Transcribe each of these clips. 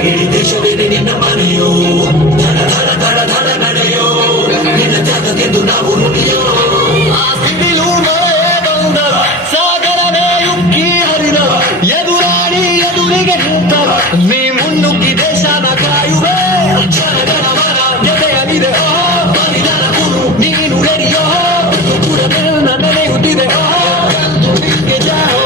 ಇಡೀ ದೇಶವೇ ನಿನ್ನ ಮನೆಯೋ ಧಡ ಧಡ ಧಡ ಧಡ ನಡೆಯೋ ನಿನ್ನ ತ್ಯಾಗಕ್ಕೆಂದು ನಾವು ನುಡಿಯೋ ಸಿಡಿಲು ಮಳೆ ಬಂದರ ಸಾಗರವೇ ಉಕ್ಕಿ ಹರಿದರ ಎದುರಾಳಿ ಎದುರಿಗೆ ನಿಂತರ ನೀ ಮುನ್ನುಗ್ಗಿ ದೇಶನ ಕಾಯುವೆ ಜನಗಣಮನ ಎದೆಯಲಿದೆ ಬಲಿದಾನ ಕುರು ನೀನು ರೆಡಿಯೋ ಕೂಡ ನಡೆಯುತ್ತಿದೆ ನಿಮಗೆ ಜಾರೋ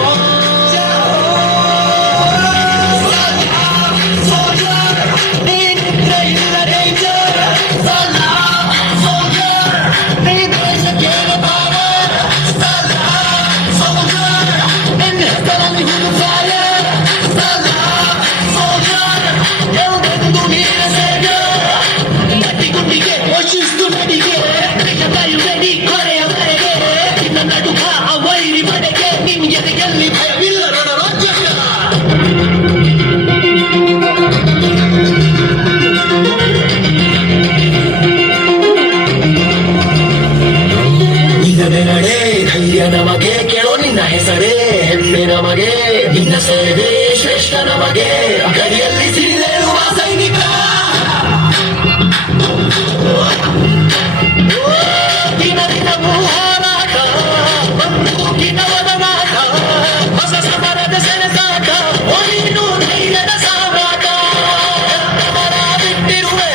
ನಮಗೆ ಕೇಳೋ ನಿನ್ನ ಹೆಸರೇ ಹೆಮ್ಮೆ ನಮಗೆ ನಿನ್ನ ಸೇವೆ ಶ್ರೇಷ್ಠ ನಮಗೆ ಗಡಿಯಲ್ಲಿ ಸಿಡಿದೇಳುವ ಸೈನಿಕ ದಿನ ದಿನವೂ ಹೋರಾಟ ಬಂದೂಕಿನ ಒಡನಾಟ ಹೊಸ ಸಮರದ ಸೆಣಸಾಟ ನೀನು ಧೈರ್ಯದ ಸಾಮ್ರಾಟ ಬಿಟ್ಟಿರುವೆ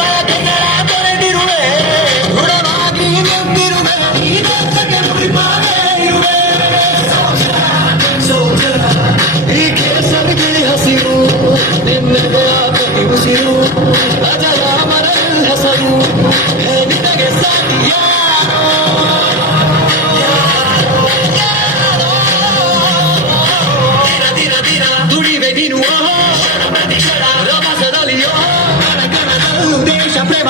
ಬಾಧೆಗಳ ತೊರೆದಿರುವೆ ದೃಢವಾಗಿ ನಿಂತಿರುವೆ ಈ ಕೇಸರಿಗಿಳಿ ಹಸಿರು ನಿನ್ನೆದೆ ಆಕಿ ಉಸಿರು ಅಜರ ಮರಲ್ ಹೆಸರು ನಿನಗೆ ಸಾಟಿಯಾರೋ ದಿನ ದಿನ ದಿನ ದುಡಿವೆ ನೀನು ರಭಸದಲ್ಲಿಯೋ ದೇಶ ಪ್ರೇಮ